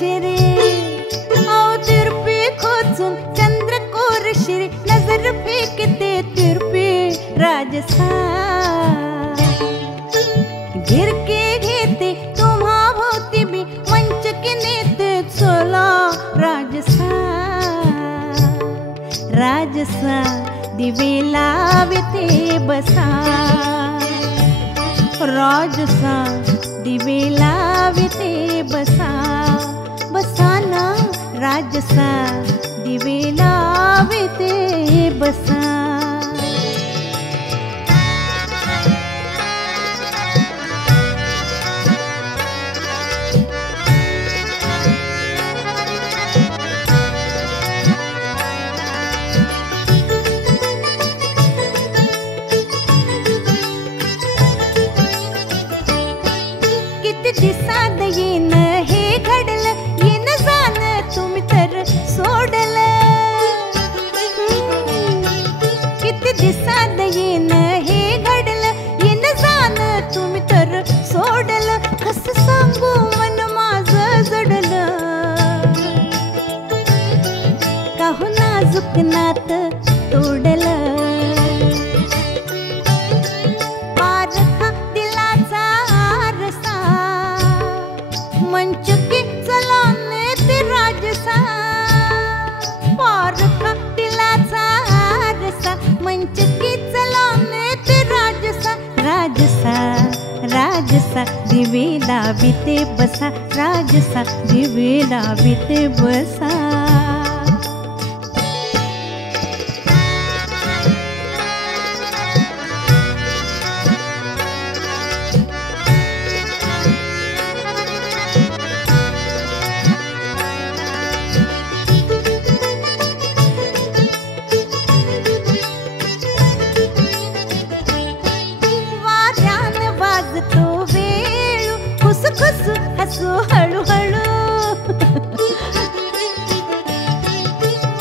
शिरे आओ तिरपी खोचून चंद्रकोर शिरे नजर फेकते तिरपी राजसा गिरके घेते तुम्हा भोवती बी वंचकी नेते चला राजसा राजसा दिवे लावते बसा राजसा दिवे लावते बसा बसाना राजसा दिवे लावते बसा दिसाद येन हे घडल येन जाण तुम्ही तर सोडल किती दिसाद येन हे घडल येन जाण तुम्ही तर सोडल कस सांगू मन माझं जडल काहू नाजूक नात तोडल मंचकी चलाने ते राजसा पारखा दिलाचा रसा मंचकी चलाने ते राजसा राजसा राजसा दिवे लाविते बसा राजसा दिवे लाविते बसा हसू हळू हळू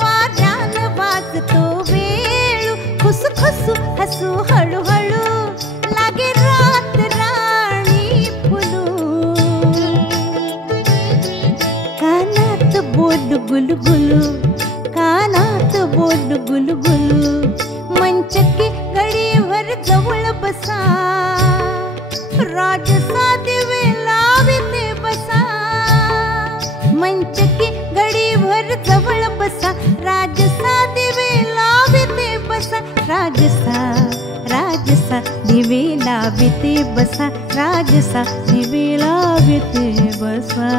वाऱ्यान वाजतो वेळू खुस खुसू हसू हळू हळू लागे रात राणी फुलू कानात बोल गुलगुलू कानात बोल गुलगुलू मंचकी गडीवर जवळ बसा राजसा दिवे लावते बसा मंचकी गडीवर जवळ बसा राजसा दिवे लावते बसा राजसा राजसा दिवे लावते बसा राजसा दिवे लावते बसा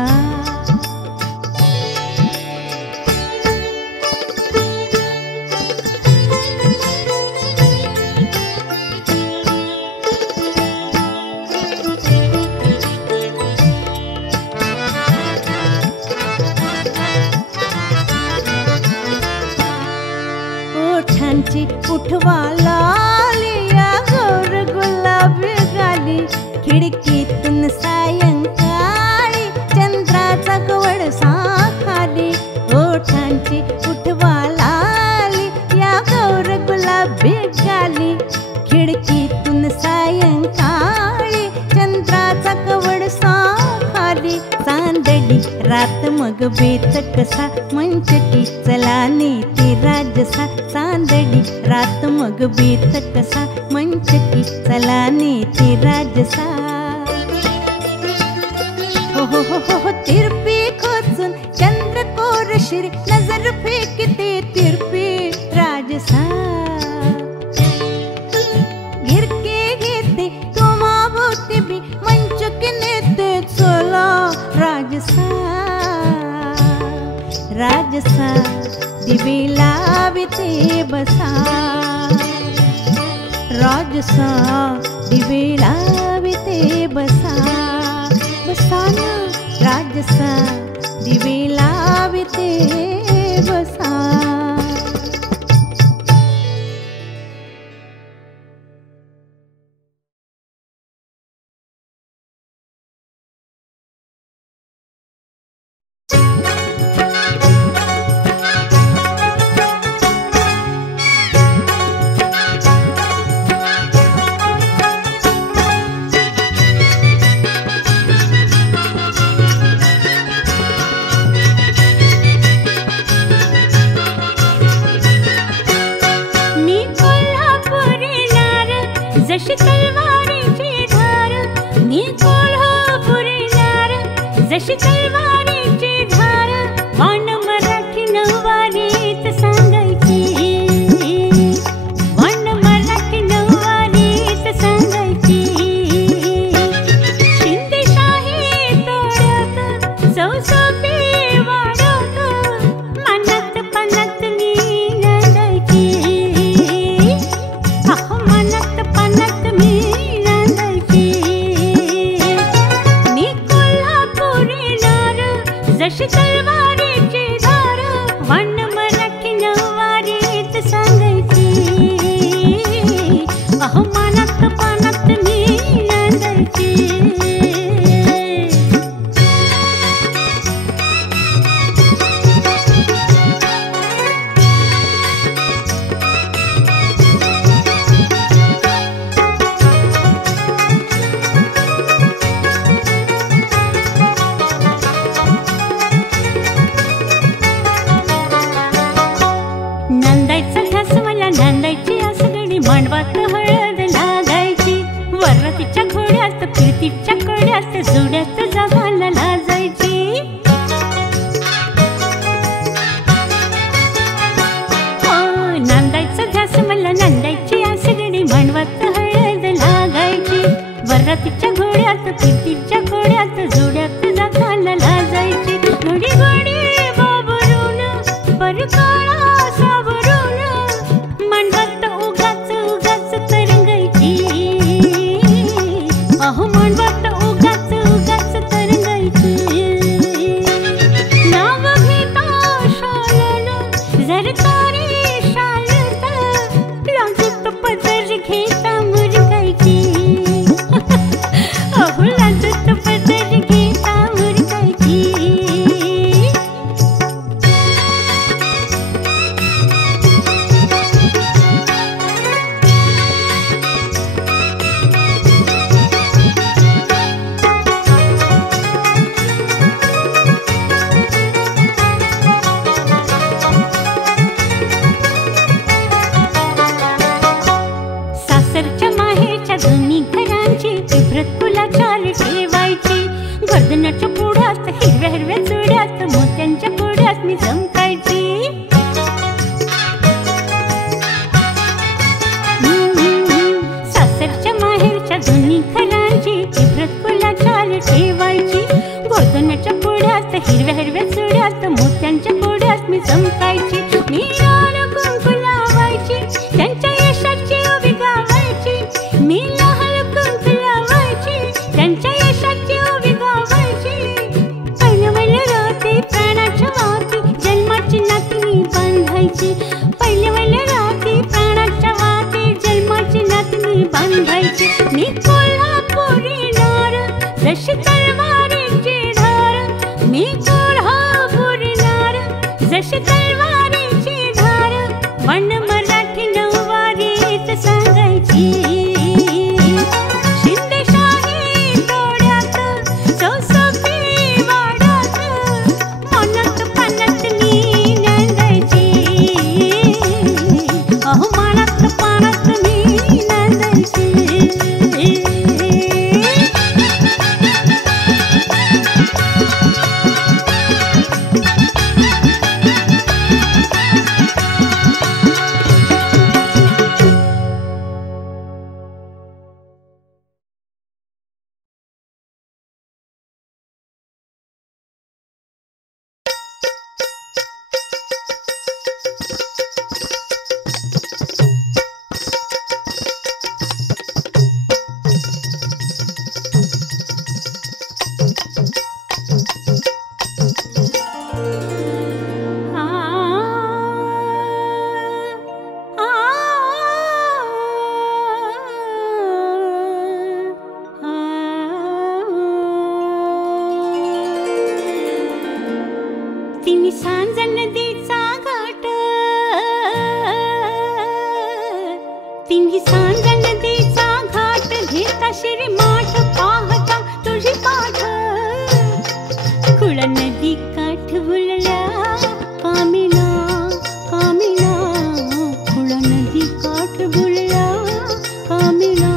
उठवा लालिया गौर गुलाबी गाली खिडकीतून सायंकाळी चंद्राचा कवळसा खाली ओठांची उठवा लाली या गौर गुलाबी गाली खिडकीतून सायंकाळी चंद्राचा कवळसा खाली चांदणी रात मग बेत कसा मंचकी चलाने ते राजसा चांदणी रात मग बेत कसा मंचकी चलाने ते राजसा हो हो हो हो तिरपी खोचून चंद्रकोर शिर नजर फेकते तिरपी राजसा गिरके घेते तुम्हा भोवती बी मंचकी नेते चला राजसा राजसा दिवे लावते बसा राजसा दिवे लावते बसा बसाना राजसा दिवे लावते बसा जशी तलवारीची धार मी कोल्हापुरी नार जशी तलवारीची धार वाण मराठी नऊवारीत सांगायची वाण मराठी नऊवारीत सांगायची शिंदेशाही तोड्यात चौसपी वाड्यात मनात पनात मी नांदायची अहो मनात पनात मी नांदायची मी कोल्हापुरी नार जशी तलवारीची धार वाण मराठी नऊवारीत सांगायची अहो मनात पनात मी नांदायची नांदायचं घास मला नांदायची आसगडी मांडवात हळद लागायची वरातीच्या घोड्यात प्रीतीच्या कड्यात जुड्यात जागाला लाजायची हो नांदायचं घास मला नांदायची आसगडी मांडवात हळद लागायची वरातीच्या घोड्यात प्रीतीच्या कड्यात जुड्यात जागाला लाजायची घडी घडी बाबरून परकाळा अहो मांडवात उगाच उगाच तरंगायची नाव घेता शालन जरतारी शालत लाजत पदर घेता मुरकायची अहो लाजत पदर घेता मुरकायची सासरच्या माहेरच्या दोन्ही घरांची इब्रत कुलाचार ठेवायची गर्दनाच्या पुढ्यात हिरव्या हिरव्या चुड्यात मोत्यांच्या पुढ्यात मी चमकायची सासरच्या माहेरच्या दोन्ही घरांची इब्रत कुलाचार ठेवायची गर्दनाच्या पुढ्यात हिरव्या हिरव्या चुड्यात मोत्यांच्या पुढ्यात मी चमकायची मी लाल कुंकू लावायची त्यांच्या यशाची उभी गावायची मी लाल कुंकू लावायची त्यांच्या यशाची उभी गावायची पहिल्या पहिल्या रात्री प्राणाच्या वाती जन्माची नाती मी बांधायची पहिल्या पहिल्या रात्री प्राणाच्या वाती जन्माची नाती मी बांधायची मी कोल्हापुरी नार जशी तलवारीची धार मी कोल्हापुरी नार जशी तलवारीची धार वाण मराठी नऊवारीत सांगायची शिंदेशाही तोड्यात चौसपी वाड्यात मनात पनात मी नांदायची अहो मनात पनात मी नांदायची तिन्ही सांज नदीचा घाट तिन्ही सांज नदीचा घाट घेता शिरी माठ पाहता तुझी पाठ खुळ नदी काठ बुलल्या कामिला कामिला खुळ नदी काठ बुलल्या कामिला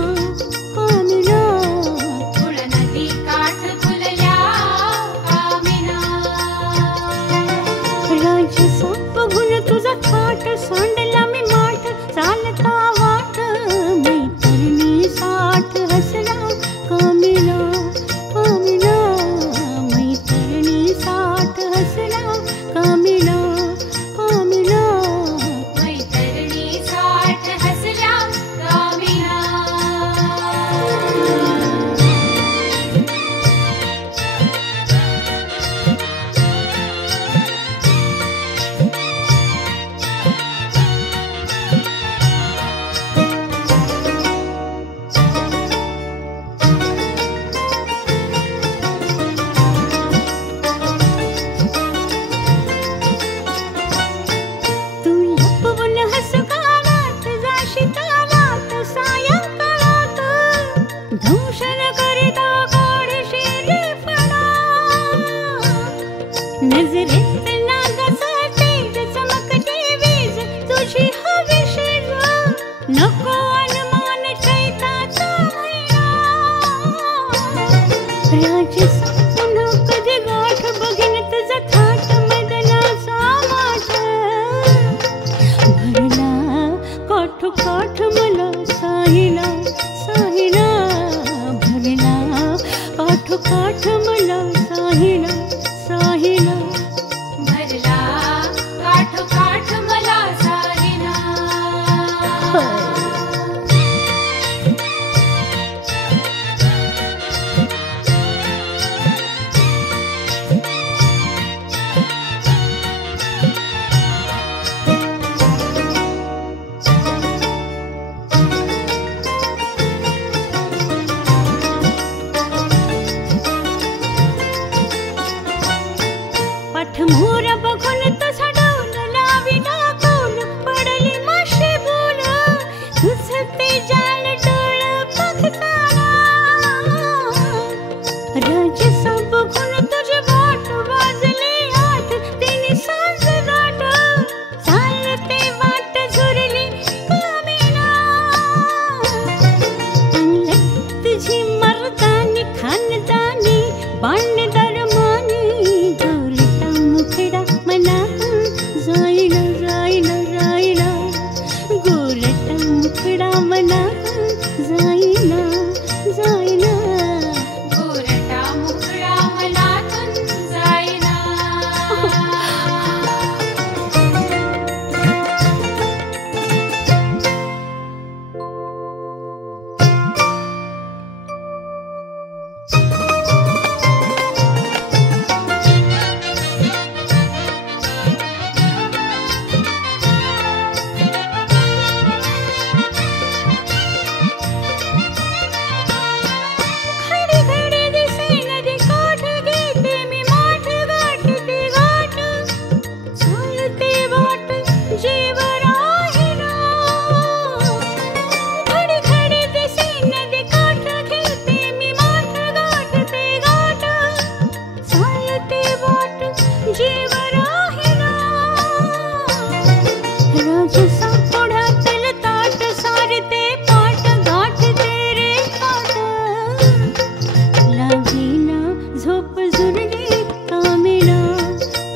नजरेत नागासारखे चमकते वीज तुझी हवेशीर नको अनुमान चैताचा महिना राजसा पुन्हा कधी गाठ बघीन तुझा थाट मदनाचा माठ भरला काठ काठ मला साहिला साहिला भरला काठ काठ मला साहिला साहिला भरला काठ काठ मला साहिला पाठमोर बघून तुझा डौल लाविला कौल पडली माशी बोल तुझं ते जाळ डोळ बघताना राजसा बघून तुझी वाट वाजली आठ तिने सांज गाठ चालते वाट झुरली कामिना अंगलट तुझी मर्दानी खानदानी बाणदार मानी गोरटा मुखडा मना जाईना जाईना जाईना गोरटा मुखडा मना जाईना जाईना गोरटा मुखडा मनातून जाईना घडी घडी दिसे नदी काठ घेते मी माठ गाठते गाठ चालते वाट जीव राहिना घडी घडी दिसे नदी काठ घेते मी माठ गाठते गाठ चालते वाट जीव राहिना राजसा पुढ्यातील ताट सारते पाठ गाठते रे पाठ लागिना झोप झुरली कामिना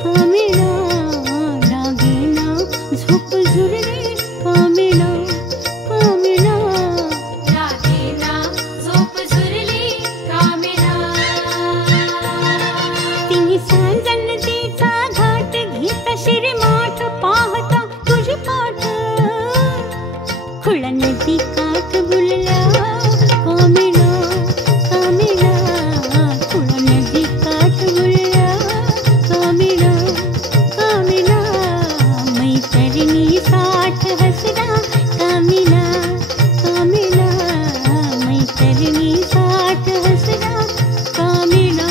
कामिना लागिना झोप झुरली कामिना कामिना लागेना झोप झुरली कामिना तिने सांजन तिचा घाट घेता शिरमाठ पाहता तुझी पाठ खुळ नदी काठ बुलला कामिना कामिना खुळ नदी काठ बुलला कामिना कामिना मैतरणी साठ हसला कामिना कामिना मैतरणी साठ हसला कामिना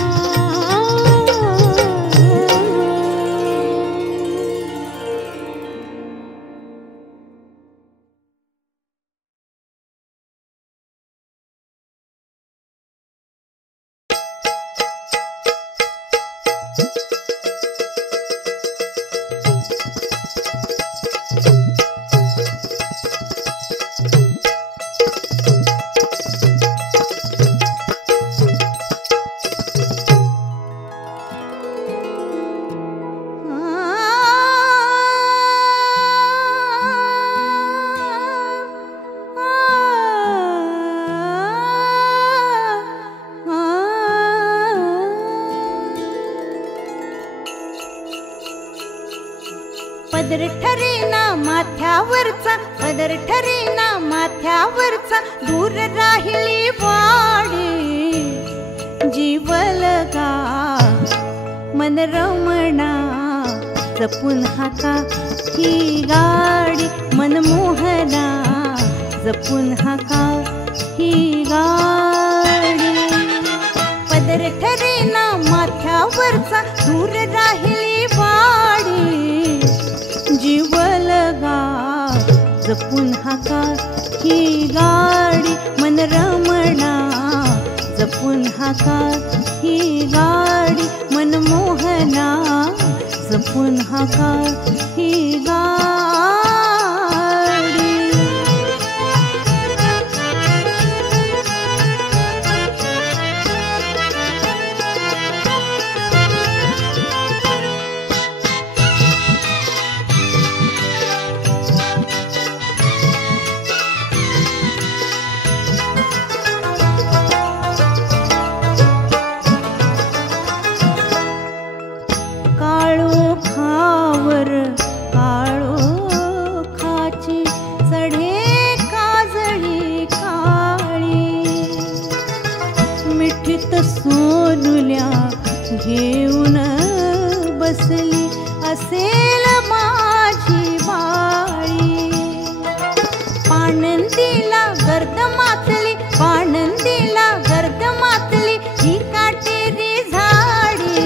पदर ठरेना माथ्यावरचा पदर ठरेना माथ्यावरचा दूर राहिली वाडी जीवलगा मन रमणा जपून हाका ही गाडी मनमोहना जपून हाका ही गाडी पदर ठरेना माथ्यावरचा दूर राहिली वाडी जीवलगा जपून हाका ही गाडी मन रमणा जपून हाका ही गाडी मनमोहना जपून हाका ही गाडी. काळोखावर काळोखाची चढे काजळी काळी. मिठीत सोनुल्या घेऊन बसली असेल माझी बाळी. पाणंदीला गर्द मातली, पाणंदीला गर्द मातली ही काटेरी झाडी.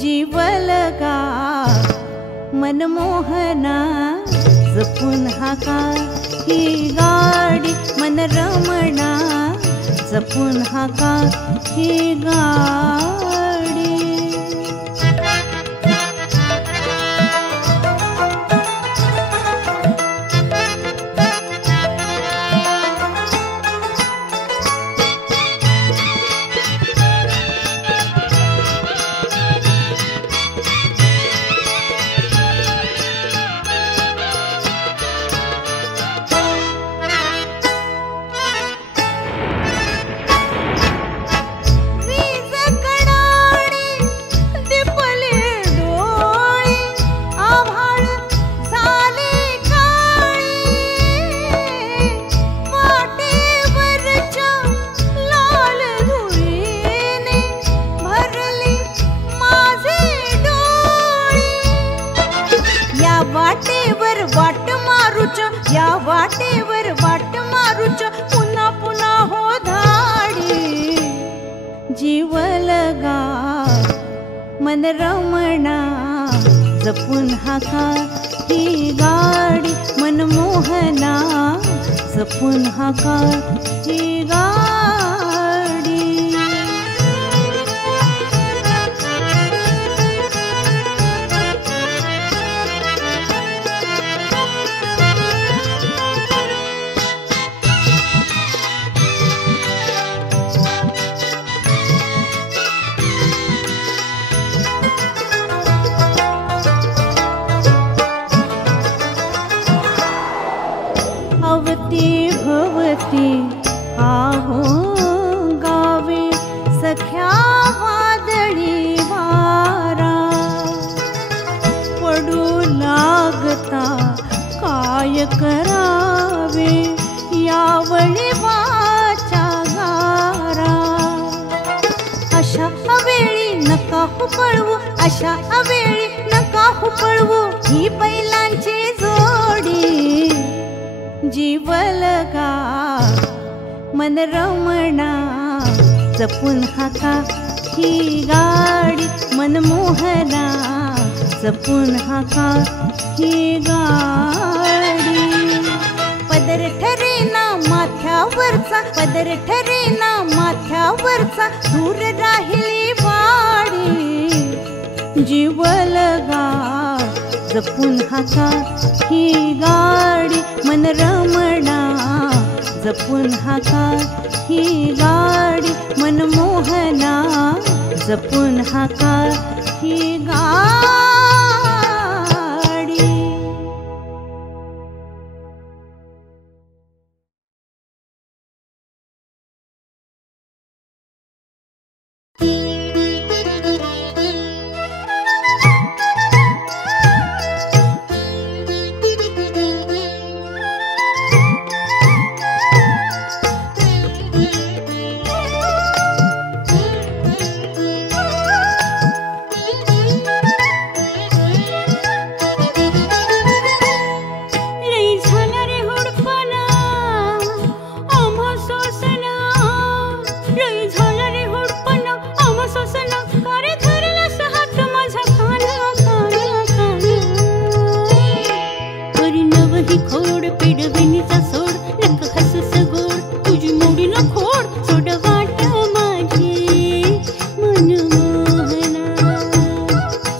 जीवलगा मनमोहना जपून हाका ही गाडी. मनरमणा जपून हाका ही गाडी. वाटेवर वाट मारूच, या वाटेवर वाट मारूच पुन्हा पुन्हा हो धाडी. जीवलगा मनरमणा जपून हाका ही गाडी. मनमोहना जपून हाका ही गाडी. अवती भवती आहो गावे सख्या वादळी वारा. पडू लागता काय करावे यावळी वाचा गारा. अशा वेळी नका हो पळवू, अशा वेळी नका हो पळवू ही बैलांची जोडी. जीवलगा मनरमणा जपून हाका ही गाडी. मनमोहना जपून हाका ही गाडी. पदर ठरेना माथ्यावरचा, पदर ठरेना माथ्यावरचा दूर राहिली वाडी. जीवलगा जपून हाका ही गाडी. मनरमणा जपून हाका ही गाडी. मनमोहना जपून हाका ही गाडी.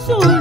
सोड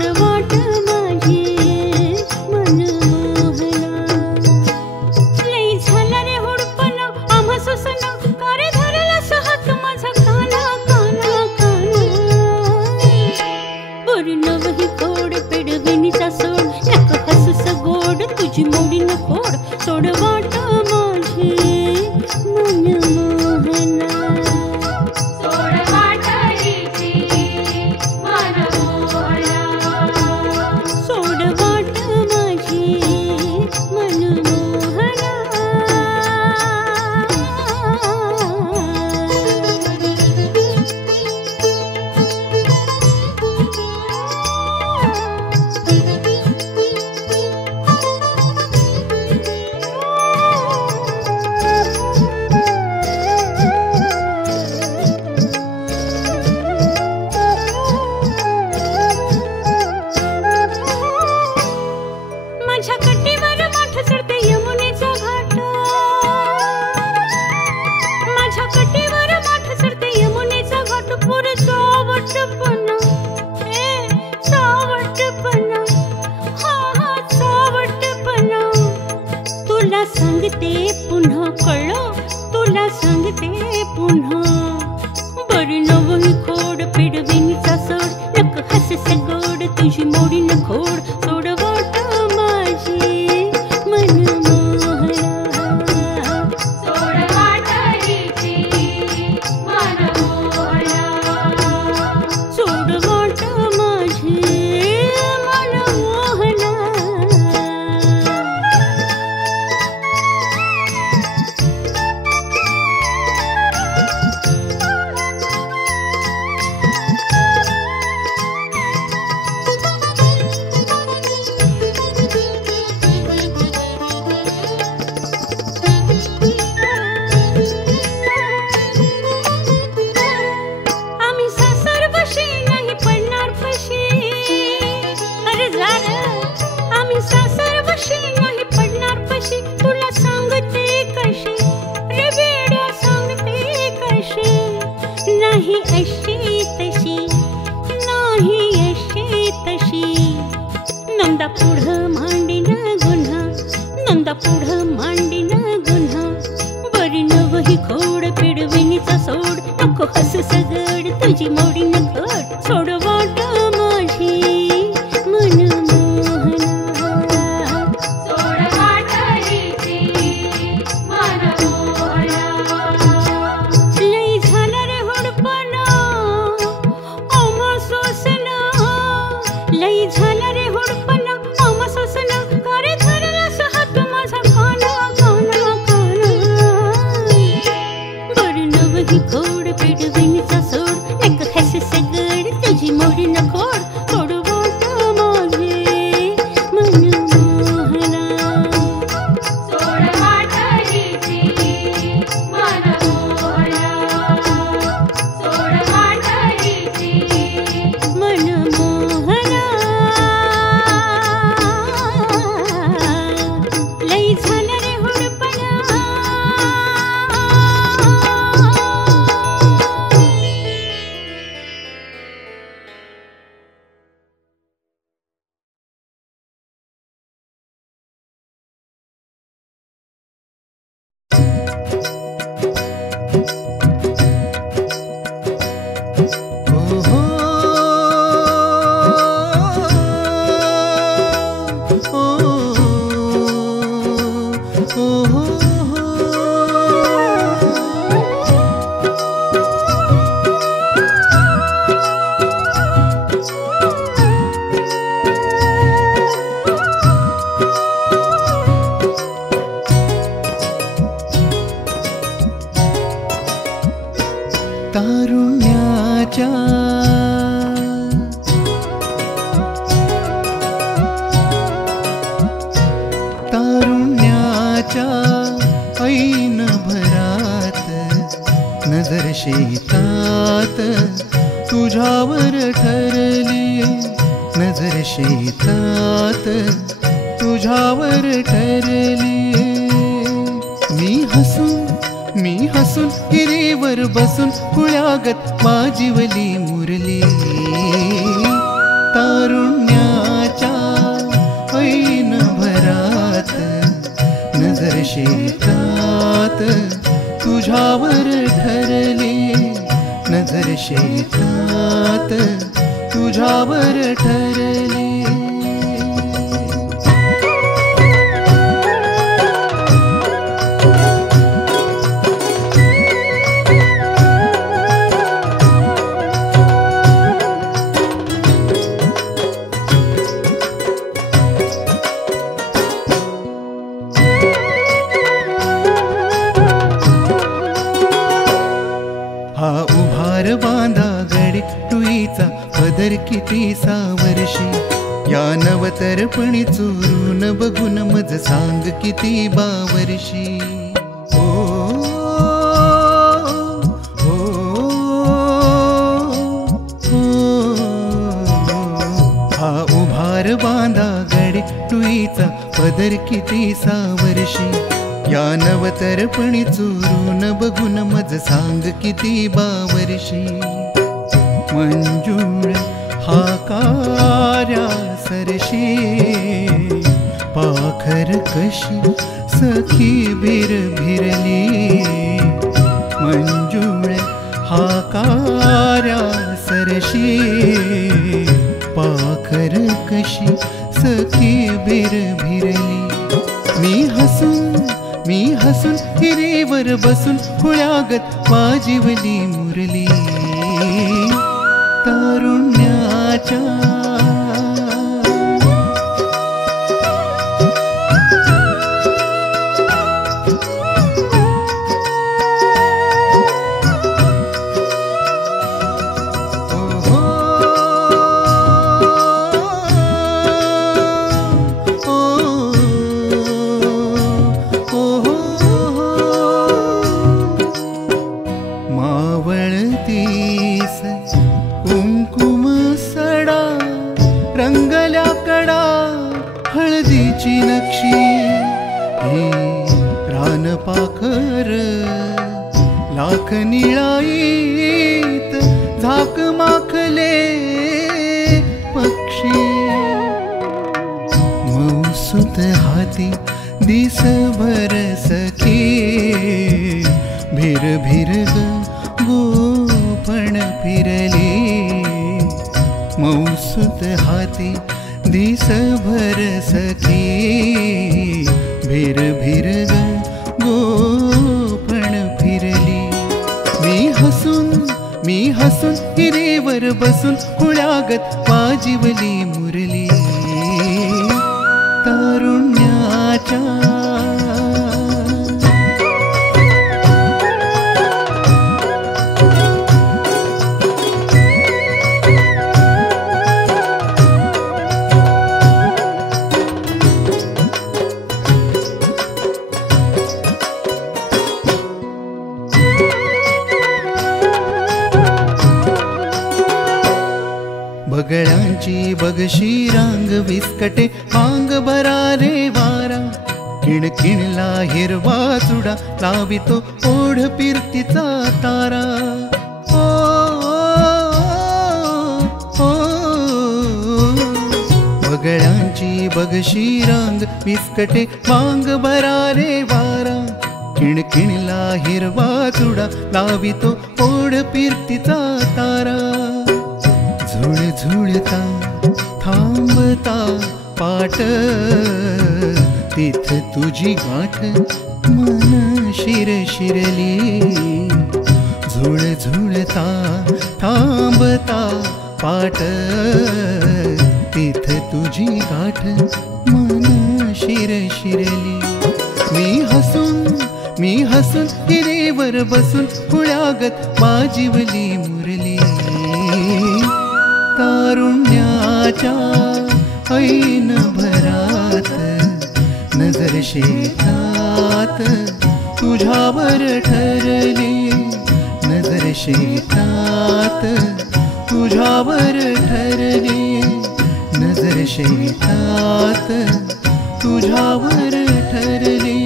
सगोड तुझी मोडीन खोड सोड वाट माझी मनमोहना सोड वाटलीची मनमोहना सोड वाट माझी मनमोहना आम्ही सासरवशी नाही पडणार फशी अरे झालं आम्ही सासरवशी नाही पडणार फशी तुला सांगते कशी रे वेड्या सांगते कशी नाही अशी तशी नाही अशी तशी नंदा पुढं मांडीन गुन्हा नंदा पुढं मांडीन गुन्हा बरी नवही खोड पिडविणीचा सोड नको हसू सगड तुझी मोडीन खोड सोड वाट माझी मनमोहना सोड वाटलीची मनमोहना लई झालं रे हुडपणा आम्हा सोसना लई झालं रे हुडपणा आम्हा सोसना करे धरला हात माझा काना काना काना बरी नवही खोड पिडविणीचा सोड नक हस सगड तुझी मोडीन खोड सोड वाट माझी मनमोहना सोड वाटलीची मनमोहना सोड वाटलीची मनमोहना लई झालं रे हुडपणा तारुण्याच्या ऐन भरात नजर शेतात तुझ्यावर ठरली नजर शेतात तुझ्यावर ठरली मी हसून हिरेवर बसून कुळ्यागत माझीवली मुरली तारुण्याच्या ऐन भरात नजर शेतात तुझ्यावर ठरली नजर शेतात तुझ्यावर ठरली हा उभार बांधा गडी टुईचा पदर किती सावर्षी या नवतरपणी चोरून बघून मज सांग किती बावर्षी ओ, ओ, ओ, हा उभार बांधा गडी टुईचा पदर किती सावर्षी या नवतरपणी चोरून बघून मज सांग किती बावर्षी मंजूळ हा कार्या सरशी पाखर कशी सखी भिरली मंजूळ हा कार्या सरशी साखर कशी सखी भिरली. मी हसून हिरेवर बसून खुळ्यागत वाजवली मुरली तारुण्याच्या. हळदीची नक्षी हे रानपाखर लाख निळाईत झाक माखले पक्षी. मौसूत हाती दिसभर सखी भिर भिर गोपण फिरली. मौसूत हाती दिसभर सखी भिर भिर गोपण फिरली. मी हसून हिरेवर बसून खुळ्यागत वाजवली मुरली तारुण्याच्या. बगळ्यांची बगशी रांग विस्कटे मांग भरारे वारा. किणकिणला हिरवा चुडा लावितो ओढ पिरतीचा तारा. ओ, ओ, ओ, बगळ्यांची बगशी रांग विस्कटे मांग भरारे वारा. किणकिणला हिरवा चुडा लावितो ओढ पिरतीचा तारा. झुळझुळता थांबता पाट तिथ तुझी गाठ मन शिरली. झुळझुळता थांबता पाट तिथ तुझी गाठ मन शिरली. मी हसून हिरेवर बसून खुळ्यागत वाजवली मुरली तारुण्याच्या. ऐन भरात नजर शेतात तुझ्यावर ठरली. नजर शेतात तुझ्यावर ठरली. नजर शेतात तुझ्यावर ठरली.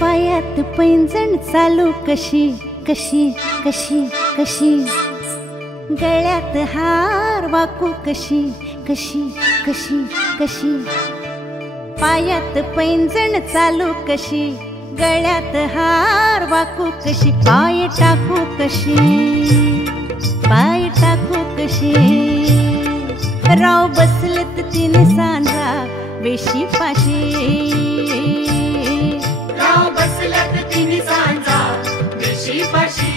पायात पैंजण चालू कशी कशी कशी कशी. गळ्यात हार वाकू कशी कशी कशी कशी. पायात पैंजण चालू कशी गळ्यात हार वाकू कशी. पाय टाकू कशी पाय टाकू कशी. राव बसलेत तीन सांजा वेशी पाशी. राव बसल्यात तिन्ही सांजा वेशी पाशी.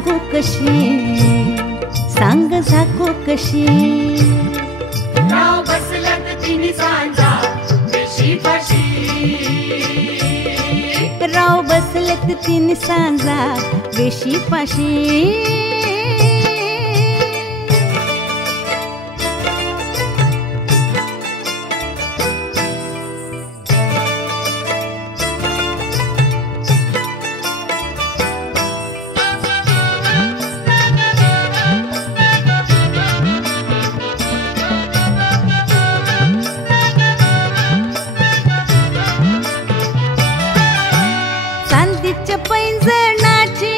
झाको कशी, सांग झाको कशी. राव बसलत तिन्ही सांजा वेशीपाशी. राव बसलत तीन सांजा वेशीपाशी. चांदीच्या पैंजणाची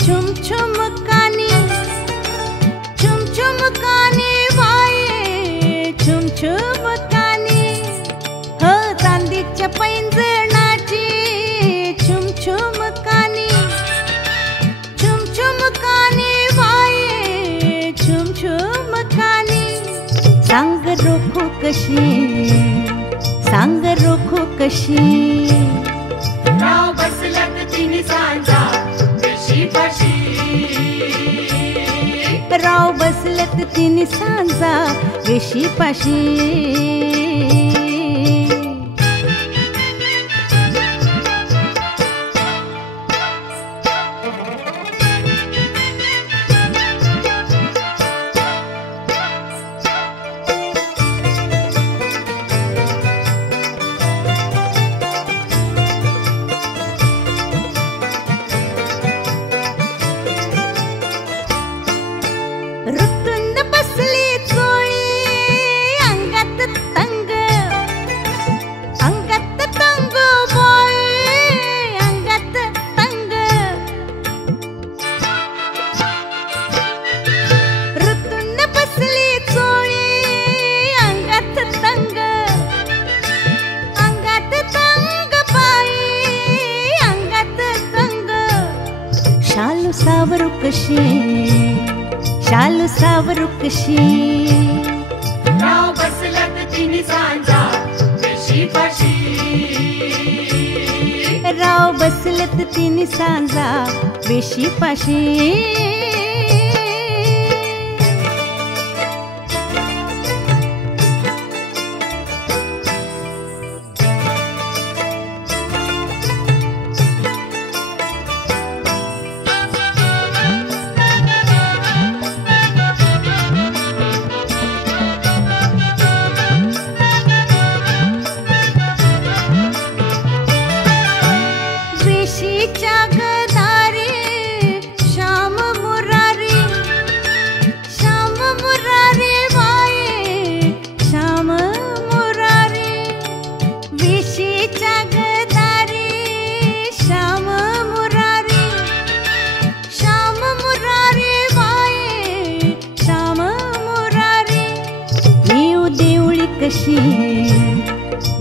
छुमछुम कानी, छुमछुम कानी वाये छुमछुम कानी. हो चांदीच्या पैंजणाची छुमछुम कानी, छुमछुम कानी वाये छुमछुम कानी. सांग रोखो कशी, सांग रोखो कशी. राव बसलत तिन्ही सांजा वेशीपाशी. राव बसलत तीन सांजा वेशीपाशी. रुतून बसली चोळी अंगात तंग, अंगात तंग बाई अंगात तंग. रुतून बसली चोळी अंगात तंग, अंगात तंग बाई अंगात तंग. शालू सावरू कशी, शालू सावरू कशी. राव बसलत तिन्ही सांजा वेशीपाशी. राव बसलत तीन सांजा वेशीपाशी. वेशीच्या गदारी श्याम मुरारी, श्याम मुरारी वाये श्याम मुरारी. वेशीच्या गदारी श्याम मुरारी, श्याम मुरारी वाये श्याम मुरारी. येऊ देवळी कशी,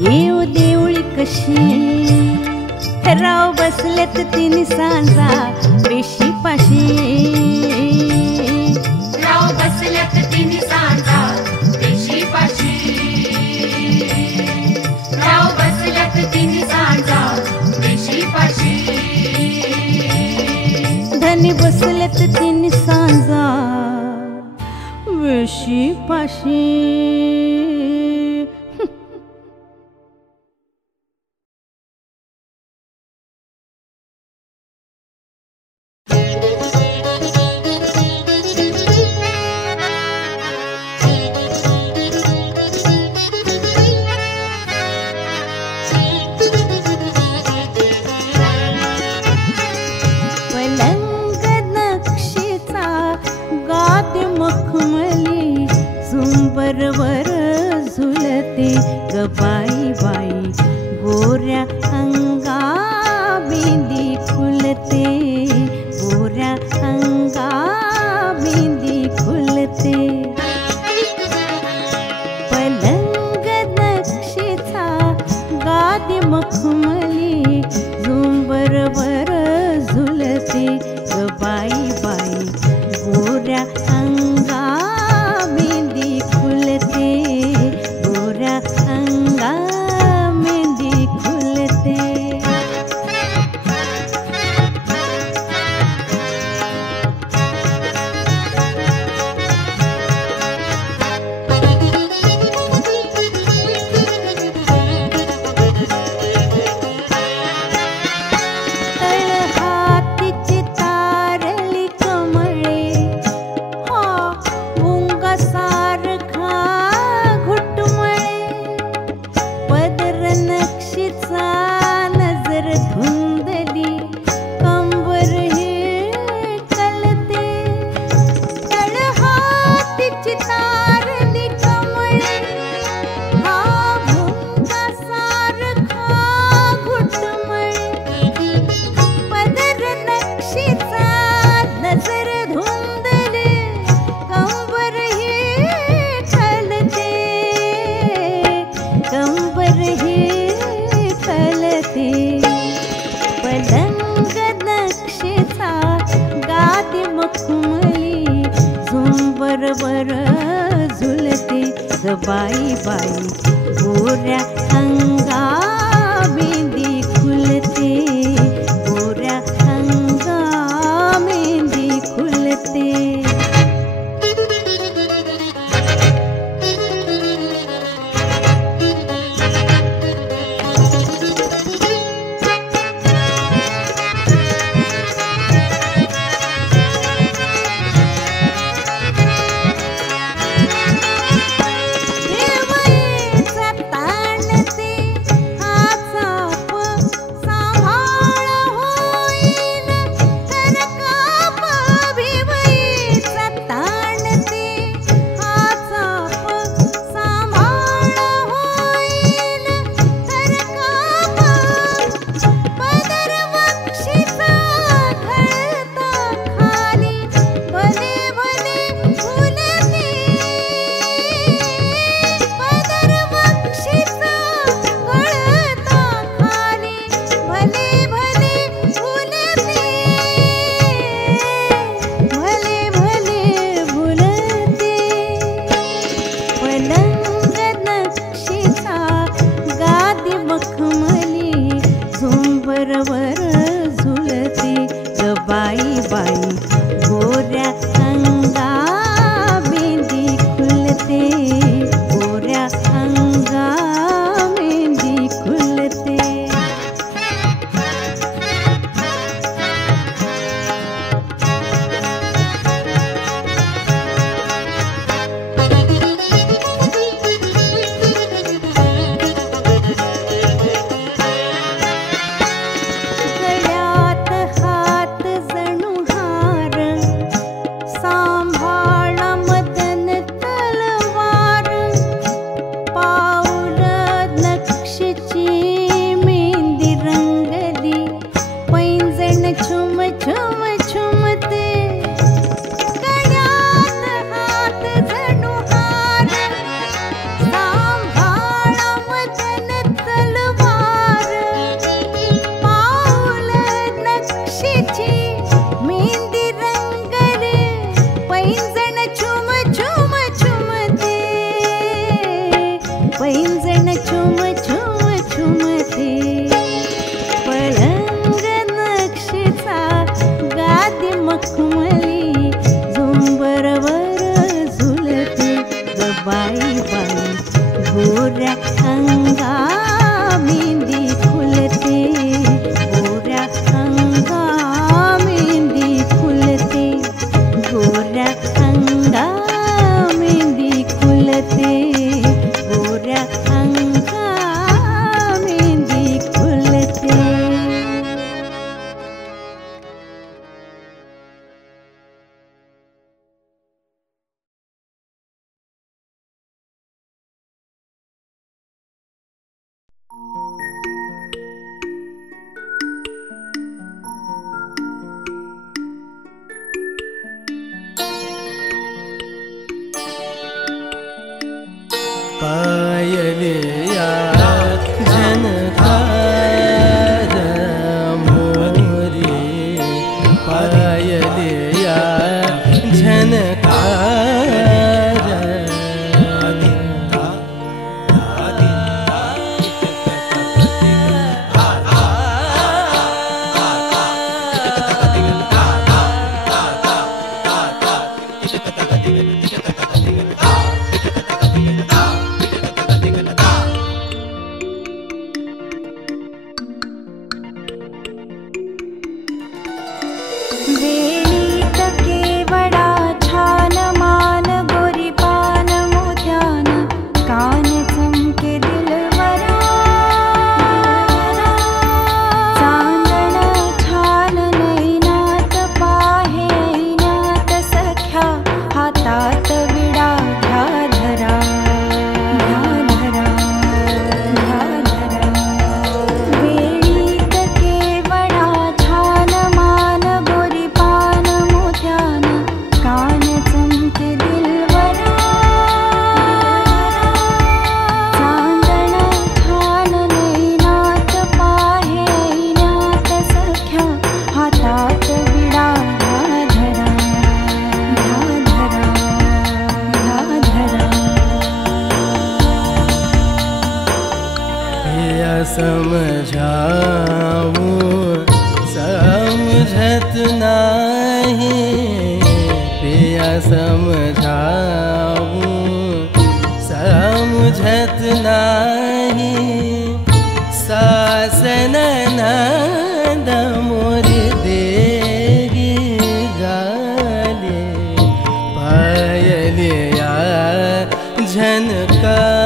येऊ देवळी कशी. राव बसलेत तीन सांजा वेशीपाशी. राव बसलत तिन्ही सांजा वेशीपाशी. राव बसलत तिन्ही सांजा वेशीपाशी. धनी बसलेत तीन सांजा वेशीपाशी. पलंग नक्षीचा गाते मखमली झुंबरवर झुलते ग बाई बाई. गोऱ्या अंगा बिंदी फुलते, गोऱ्या अंगा बिंदी फुलते. पलंग नक्षीचा गाते मखमली झुंबरवर झुलते ग बाई बाई. गोऱ्या अंगा बिंदी फुलते, गोऱ्या अंगा झुंबरवर झुलते ग बाई बाई गोऱ्या अंगा मेंदी खुलते गोऱ्या अंगा मेंदी खुलते पायलिया झनकार मोरी पायलिया झनकार हातात विडा समझत नाही पिया समझाऊं समझत नाही सास ननद मोर देगी गाले पायलिया झनकार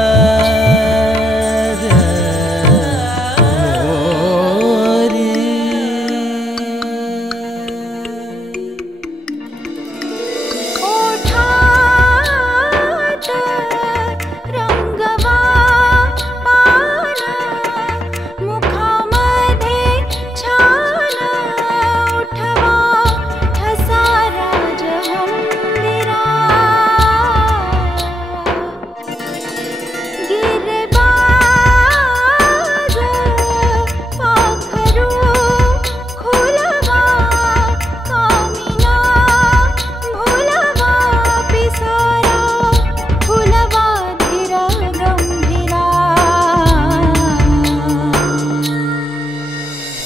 ओठात रंगवा पान मुखामध्ये छान उठवा ठसा राजहंबिरा गिरबाज पाखरू खुलवा कामिना भुलवा पिसारा फुलवा धीर गंभीरा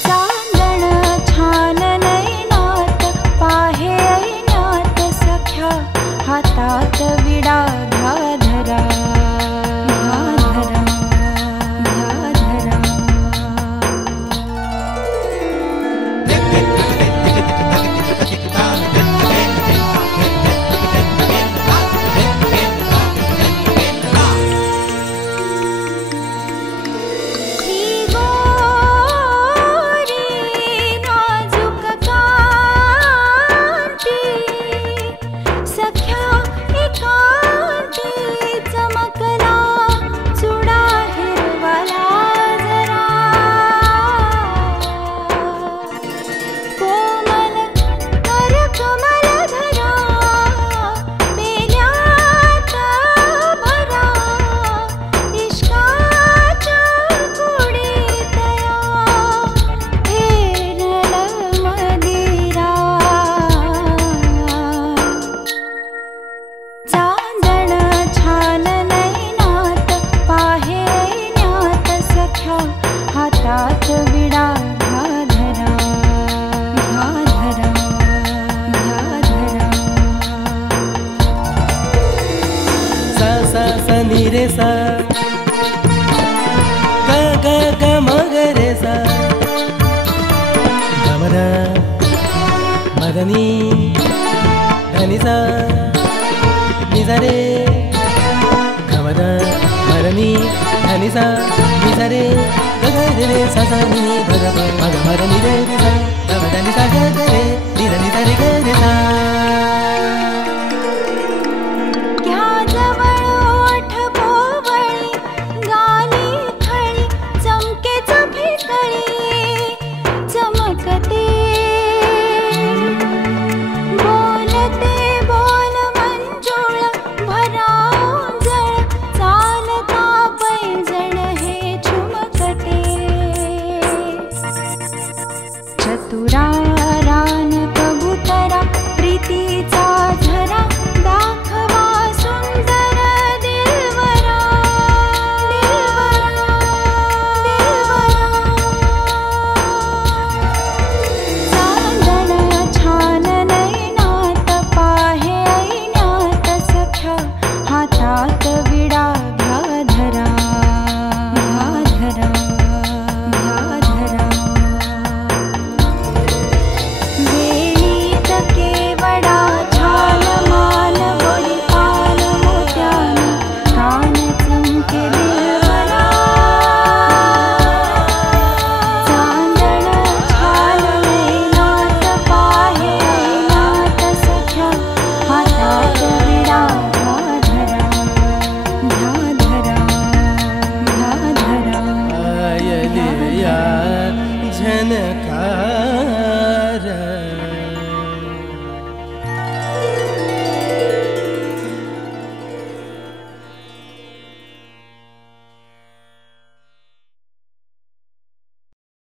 चांदण छान नैनात पाहे ऐनात सख्या हातात विडा घाधरा घाधरा घाधरा ही गोरी नाजूक कांती सख्या एकांती चमकला चुडा हिरवला जरा कोमल कर कमल धरा पेल्यात भरा इश्काच्या कुडीतया फेरल मदिरा चांदण छान नैनात पाहे ऐनात सख्या हातात विडा घाधरा घाधरा घाधरा सा सा सा नि रे सा ग ग ग म ग रे सा गमद मदनी धनि सा नि सा रे गमद मदनी धनि सा नि सा रे ग ग रे रे सा सा नि ध ध प म ग म ध नि रे रे सा ग म ध नि सा ग ग रे नि ध नि सा रे ग रे सा